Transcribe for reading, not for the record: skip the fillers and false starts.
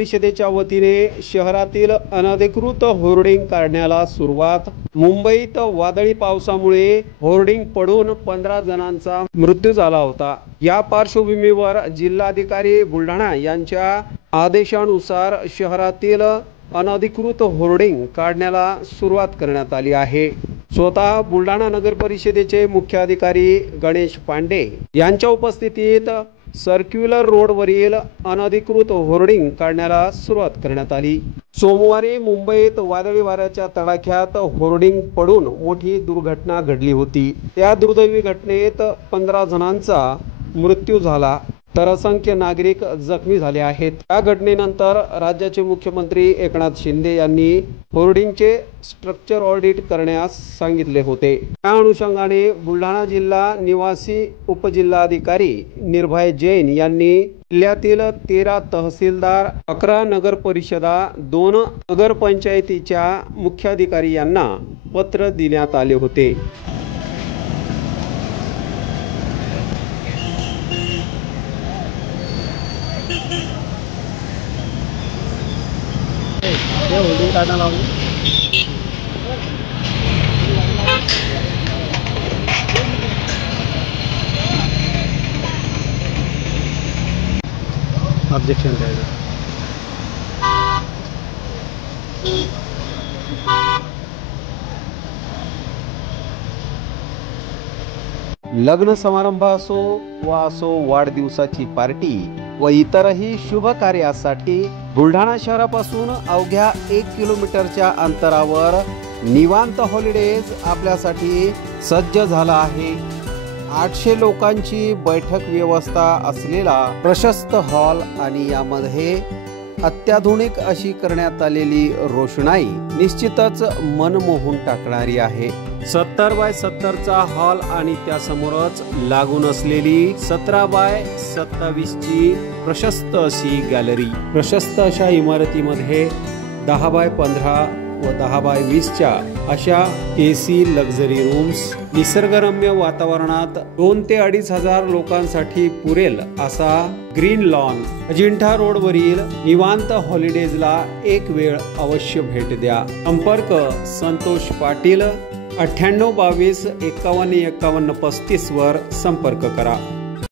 परिषदेच्या वतीने शहरातील अनधिकृत होर्डिंग काढण्याला सुरुवात। मुंबईत वादळी पावसामुळे होर्डिंग पडून 15 जणांचा मृत्यू झाला होता। या पार्श्वभूमीवर जिल्हाधिकारी बुलढाणा यांच्या आदेशानुसार शहरातील अनधिकृत होर्डिंग काढण्याला सुरुवात करण्यात आली आहे। स्वतः बुलढाणा नगर परिषदेचे मुख्याधिकारी गणेश पांडे यांच्या उपस्थितीत सर्क्युलर रोडवरील अनधिकृत होर्डिंग काढण्याला सुरुवात करण्यात आली। सोमवारी मुंबईत वादळी वाऱ्याच्या तडाख्यात होर्डिंग पडून मोठी दुर्घटना घडली होती। त्या दुर्दैवी घटनेत 15 जणांचा मृत्यू झाला तर असंख्य नागरिक जखमी झाले आहेत। या घटनेनंतर राज्याचे मुख्यमंत्री एकनाथ शिंदे यांनी होर्डिंगचे स्ट्रक्चर ऑडिट करण्यास सांगितले होते। त्या अनुषंगाने बुलढाणा जिल्हा निवासी उपजिल्हाधिकारी निर्भय जैन यांनी जिल्ह्यातील 13 तहसीलदार, 11 नगर परिषदा, 2 नगरपंचायतीच्या मुख्याधिकारी यांना पत्र देण्यात आले होते। होल्डिंग काढना लावून ऑब्जेक्शन द्यायचं। लग्न समारंभ असो वाढदिवसाची पार्टी व इतरही शुभ कार्यासाठी बुलढाणा शहरापासून अवघ्या 1 किलोमीटरच्या अंतरावर निवांत हॉलिडेज आपल्यासाठी सज्ज झाला आहे। 800 लोकांची बैठक व्यवस्था असलेला प्रशस्त हॉल आणि यामध्ये अत्याधुनिक अशी करण्यात आलेली रोषणाई निश्चितच मन मोहून टाकणारी आहे। 70 बाय 70 चा हॉल आणि त्यासमोरच लागून असलेली 17 बाय 27 ची प्रशस्त अशी गॅलरी। प्रशस्त अशा इमारतीमध्ये 10 बाय 15 व 10 बाय 20 च्या अशा AC लक्झरी रूम्स, निसर्गरम्य वातावरणात 2 ते 2.5 हजार लोकांसाठी पुरेल असा ग्रीन लॉन। अजिंठा रोडवरील निवांत हॉलिडेजला एक वेळ अवश्य भेट द्या। संपर्क संतोष पाटील 98 22 51 51 35 वर संपर्क करा।